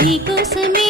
నీకోసమే